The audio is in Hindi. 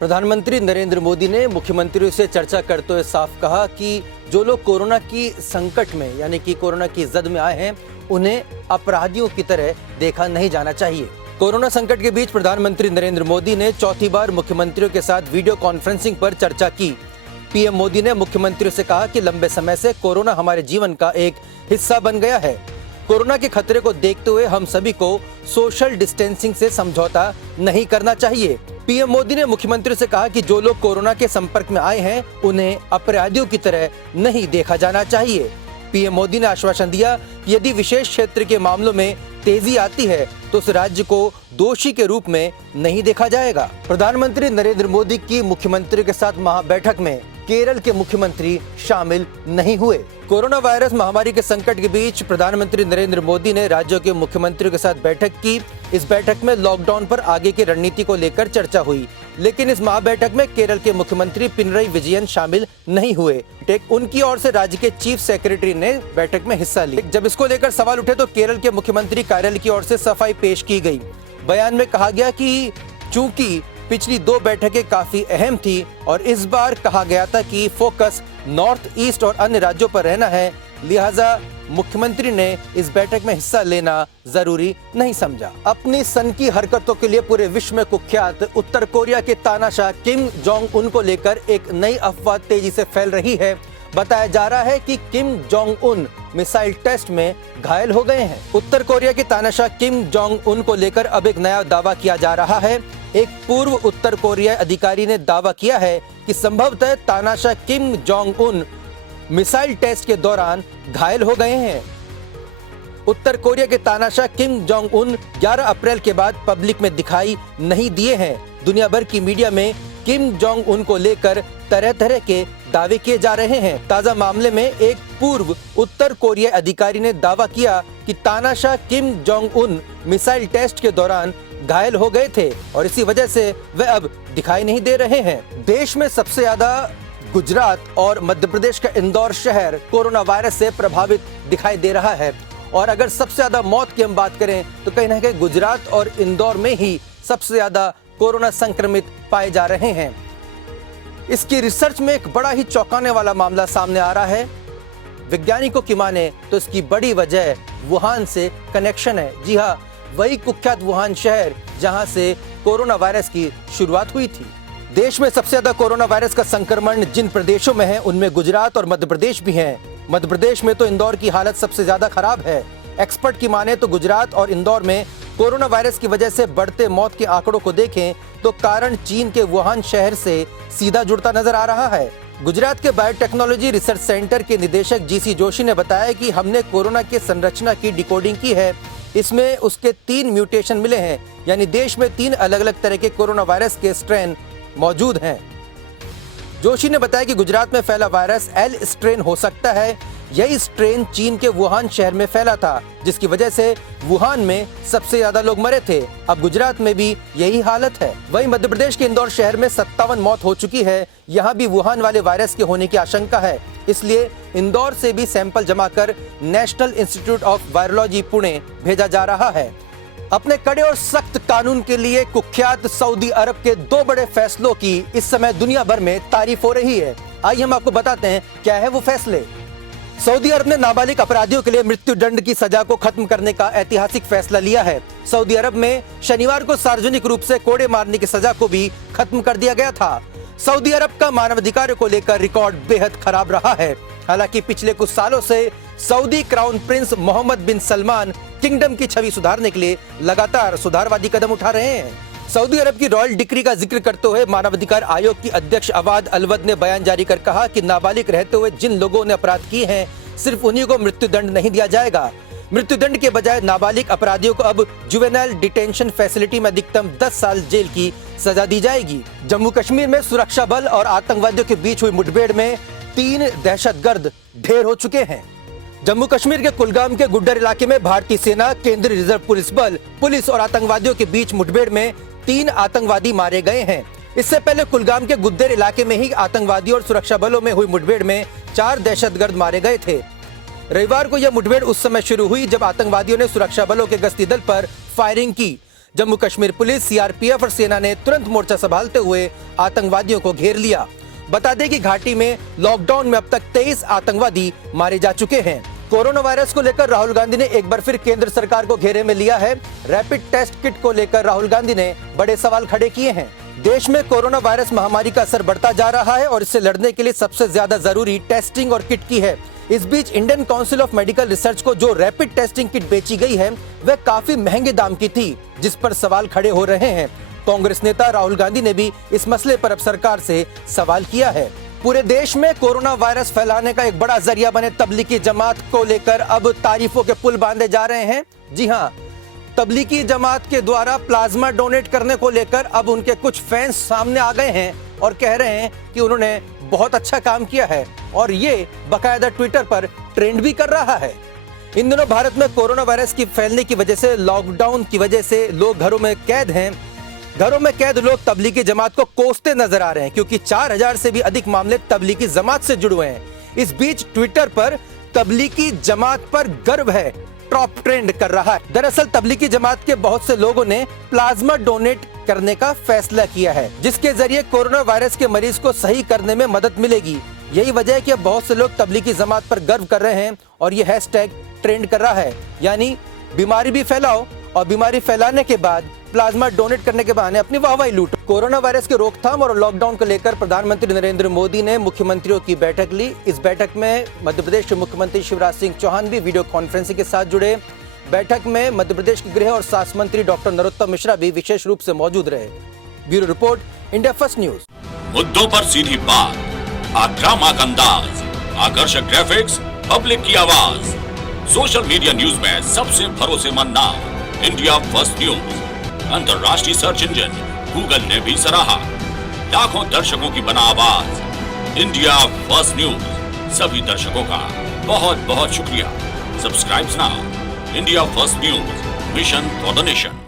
प्रधानमंत्री नरेंद्र मोदी ने मुख्यमंत्रियों से चर्चा करते हुए साफ कहा कि जो लोग कोरोना की संकट में यानी कि कोरोना की जद में आए हैं, उन्हें अपराधियों की तरह देखा नहीं जाना चाहिए। कोरोना संकट के बीच प्रधानमंत्री नरेंद्र मोदी ने चौथी बार मुख्यमंत्रियों के साथ वीडियो कॉन्फ्रेंसिंग पर चर्चा की। पीएम मोदी ने मुख्यमंत्रियों से कहा कि लंबे समय से कोरोना हमारे जीवन का एक हिस्सा बन गया है। कोरोना के खतरे को देखते हुए हम सभी को सोशल डिस्टेंसिंग से समझौता नहीं करना चाहिए। पीएम मोदी ने मुख्यमंत्रियों से कहा कि जो लोग कोरोना के संपर्क में आए हैं, उन्हें अपराधियों की तरह नहीं देखा जाना चाहिए। पीएम मोदी ने आश्वासन दिया कि यदि विशेष क्षेत्र के मामलों में तेजी आती है तो उस राज्य को दोषी के रूप में नहीं देखा जाएगा। प्रधानमंत्री नरेंद्र मोदी की मुख्यमंत्रियों के साथ महाबैठक में केरल के मुख्यमंत्री शामिल नहीं हुए। कोरोना वायरस महामारी के संकट के बीच प्रधानमंत्री नरेंद्र मोदी ने राज्यों के मुख्यमंत्रियों के साथ बैठक की। इस बैठक में लॉकडाउन पर आगे की रणनीति को लेकर चर्चा हुई, लेकिन इस महाबैठक में केरल के मुख्यमंत्री पिनरई विजयन शामिल नहीं हुए। उनकी ओर से राज्य के चीफ सेक्रेटरी ने बैठक में हिस्सा लिया। जब इसको लेकर सवाल उठे तो केरल के मुख्यमंत्री कार्यालय की ओर से सफाई पेश की गई। बयान में कहा गया कि चूंकि पिछली 2 बैठकें काफी अहम थी और इस बार कहा गया था कि फोकस नॉर्थ ईस्ट और अन्य राज्यों पर रहना है, लिहाजा मुख्यमंत्री ने इस बैठक में हिस्सा लेना जरूरी नहीं समझा। अपनी सनकी हरकतों के लिए पूरे विश्व में कुख्यात उत्तर कोरिया के तानाशाह किम जोंग उन को लेकर एक नई अफवाह तेजी से फैल रही है। बताया जा रहा है कि Kim Jong Un missile test में घायल हो गए हैं। उत्तर कोरिया के तानाशाह किम जोंग उन को लेकर अब एक नया दावा किया जा रहा है। एक पूर्व उत्तर कोरियाई अधिकारी ने दावा किया है कि संभवतः तानाशाह Kim Jong Un missile test के दौरान घायल हो गए हैं। उत्तर कोरिया के तानाशाह किम जोंग उन 11 अप्रैल के बाद पब्लिक में दिखाई नहीं दिए हैं। दुनिया भर की मीडिया में किम जोंग उन को लेकर तरह तरह के दावे किए जा रहे हैं। ताजा मामले में एक पूर्व उत्तर कोरियाई अधिकारी ने दावा किया कि तानाशाह Kim Jong Un missile test के दौरान घायल हो गए थे और इसी वजह से वे अब दिखाई नहीं दे रहे हैं। देश में सबसे ज्यादा गुजरात और मध्य प्रदेश का इंदौर शहर कोरोना वायरस से प्रभावित दिखाई दे रहा है और अगर सबसे ज्यादा मौत की हम बात करें तो कहीं ना कहीं गुजरात और इंदौर में ही सबसे ज्यादा कोरोना संक्रमित पाए जा रहे हैं। इसकी रिसर्च में एक बड़ा ही चौंकाने वाला मामला सामने आ रहा है। वैज्ञानिकों की माने तो इसकी बड़ी वजह वुहान से कनेक्शन है। जी हाँ, वही कुख्यात वुहान शहर जहां से कोरोना वायरस की शुरुआत हुई थी। देश में सबसे ज्यादा कोरोना वायरस का संक्रमण जिन प्रदेशों में है उनमें गुजरात और मध्य प्रदेश भी हैं। मध्य प्रदेश में तो इंदौर की हालत सबसे ज्यादा खराब है। एक्सपर्ट की माने तो गुजरात और इंदौर में कोरोना वायरस की वजह से बढ़ते मौत के आंकड़ों को देखें तो कारण चीन के वुहान शहर से सीधा जुड़ता नजर आ रहा है। गुजरात के बायोटेक्नोलॉजी रिसर्च सेंटर के निदेशक जीसी जोशी ने बताया कि हमने कोरोना के संरचना की डिकोडिंग की है। इसमें उसके 3 म्यूटेशन मिले हैं, यानी देश में 3 अलग अलग तरह के कोरोना वायरस के स्ट्रेन मौजूद हैं। जोशी ने बताया कि गुजरात में फैला वायरस एल स्ट्रेन हो सकता है। यही स्ट्रेन चीन के वुहान शहर में फैला था, जिसकी वजह से वुहान में सबसे ज्यादा लोग मरे थे। अब गुजरात में भी यही हालत है। वहीं मध्य प्रदेश के इंदौर शहर में 57 मौत हो चुकी है। यहाँ भी वुहान वाले वायरस के होने की आशंका है, इसलिए इंदौर से भी सैंपल जमा कर national institute of virology Pune भेजा जा रहा है। अपने कड़े और सख्त कानून के लिए कुख्यात सऊदी अरब के 2 बड़े फैसलों की इस समय दुनिया भर में तारीफ हो रही है। आइए हम आपको बताते हैं क्या है वो फैसले। सऊदी अरब ने नाबालिग अपराधियों के लिए मृत्यु दंड की सजा को खत्म करने का ऐतिहासिक फैसला लिया है। सऊदी अरब में शनिवार को सार्वजनिक रूप से कोड़े मारने की सजा को भी खत्म कर दिया गया था। सऊदी अरब का मानवाधिकारों को लेकर रिकॉर्ड बेहद खराब रहा है। हालांकि पिछले कुछ सालों से सऊदी क्राउन प्रिंस मोहम्मद बिन सलमान किंगडम की छवि सुधारने के लिए लगातार सुधारवादी कदम उठा रहे हैं। सऊदी अरब की रॉयल डिक्री का जिक्र करते हुए मानवाधिकार आयोग की अध्यक्ष अवाद अलवद ने बयान जारी कर कहा कि नाबालिग रहते हुए जिन लोगों ने अपराध किए हैं, सिर्फ उन्हीं को मृत्यु दंड नहीं दिया जाएगा। मृत्यु दंड के बजाय नाबालिग अपराधियों को अब जुवेनाइल डिटेंशन फैसिलिटी में अधिकतम 10 साल जेल की सजा दी जाएगी। जम्मू कश्मीर में सुरक्षा बल और आतंकवादियों के बीच हुई मुठभेड़ में 3 दहशतगर्द ढेर हो चुके हैं। जम्मू कश्मीर के कुलगाम के गुड्डर इलाके में भारतीय सेना, केंद्रीय रिजर्व पुलिस बल, पुलिस और आतंकवादियों के बीच मुठभेड़ में 3 आतंकवादी मारे गए हैं। इससे पहले कुलगाम के गुद्देर इलाके में ही आतंकवादियों और सुरक्षा बलों में हुई मुठभेड़ में 4 दहशतगर्द मारे गए थे। रविवार को यह मुठभेड़ उस समय शुरू हुई जब आतंकवादियों ने सुरक्षा बलों के गश्ती दल पर फायरिंग की, जम्मू कश्मीर पुलिस, सीआरपीएफ और सेना ने तुरंत मोर्चा संभालते हुए आतंकवादियों को घेर लिया। बता दें कि घाटी में लॉकडाउन में अब तक 23 आतंकवादी मारे जा चुके हैं। कोरोना वायरस को लेकर राहुल गांधी ने एक बार फिर केंद्र सरकार को घेरे में लिया है। रैपिड टेस्ट किट को लेकर राहुल गांधी ने बड़े सवाल खड़े किए हैं। देश में कोरोना वायरस महामारी का असर बढ़ता जा रहा है और इससे लड़ने के लिए सबसे ज्यादा जरूरी टेस्टिंग और किट की है। इस बीच Indian council of medical research को जो रैपिड टेस्टिंग किट बेची गई है वह काफी महंगे दाम की थी, जिस पर सवाल खड़े हो रहे हैं। कांग्रेस नेता राहुल गांधी ने भी इस मसले पर अब सरकार से सवाल किया है। पूरे देश में कोरोना वायरस फैलाने का एक बड़ा जरिया बने तबलीगी जमात को लेकर अब तारीफों के पुल बांधे जा रहे हैं। जी हां, तबलीगी जमात के द्वारा प्लाज्मा डोनेट करने को लेकर अब उनके कुछ फैंस सामने आ गए हैं और कह रहे हैं कि उन्होंने बहुत अच्छा काम किया है और ये बकायदा ट्विटर पर ट्रेंड भी कर रहा है। इन दिनों भारत में कोरोना वायरस की फैलने की वजह से, लॉकडाउन की वजह से लोग घरों में कैद हैं। घरों में कैद लोग तबलीगी जमात को कोसते नजर आ रहे हैं क्योंकि 4000 से भी अधिक मामले तबलीगी जमात से जुड़े हुए हैं। इस बीच ट्विटर पर तबलीगी जमात पर गर्व है टॉप ट्रेंड कर रहा है। दरअसल तबलीगी जमात के बहुत से लोगों ने प्लाज्मा डोनेट करने का फैसला किया है, जिसके जरिए कोरोना वायरस के मरीज को सही करने में मदद मिलेगी। यही वजह है कि अब बहुत से लोग तबलीगी जमात पर गर्व कर रहे हैं और ये हैशटैग ट्रेंड कर रहा है, यानी बीमारी भी फैलाओ और बीमारी फैलाने के बाद प्लाज्मा डोनेट करने के बहाने अपनी वाहवाही लूटो। कोरोना वायरस के रोकथाम और लॉकडाउन को लेकर प्रधानमंत्री नरेंद्र मोदी ने मुख्यमंत्रियों की बैठक ली। इस बैठक में मध्य प्रदेश के मुख्यमंत्री शिवराज सिंह चौहान भी वीडियो कॉन्फ्रेंसिंग के साथ जुड़े। बैठक में मध्य प्रदेश के गृह और स्वास्थ्य मंत्री डॉक्टर नरोत्तम मिश्रा भी विशेष रूप से मौजूद रहे। Bureau report, India first news. मुद्दों पर सीधी बात, आक्रामक अंदाज, आकर्षक ग्राफिक्स, पब्लिक की आवाज। सोशल मीडिया न्यूज में सबसे भरोसेमंद नाम इंडिया फर्स्ट न्यूज। अंतर्राष्ट्रीय सर्च इंजन गूगल ने भी सराहा। लाखों दर्शकों की बना आवाज इंडिया फर्स्ट न्यूज। सभी दर्शकों का बहुत बहुत शुक्रिया। Subscribe now. India first news, mission for the nation.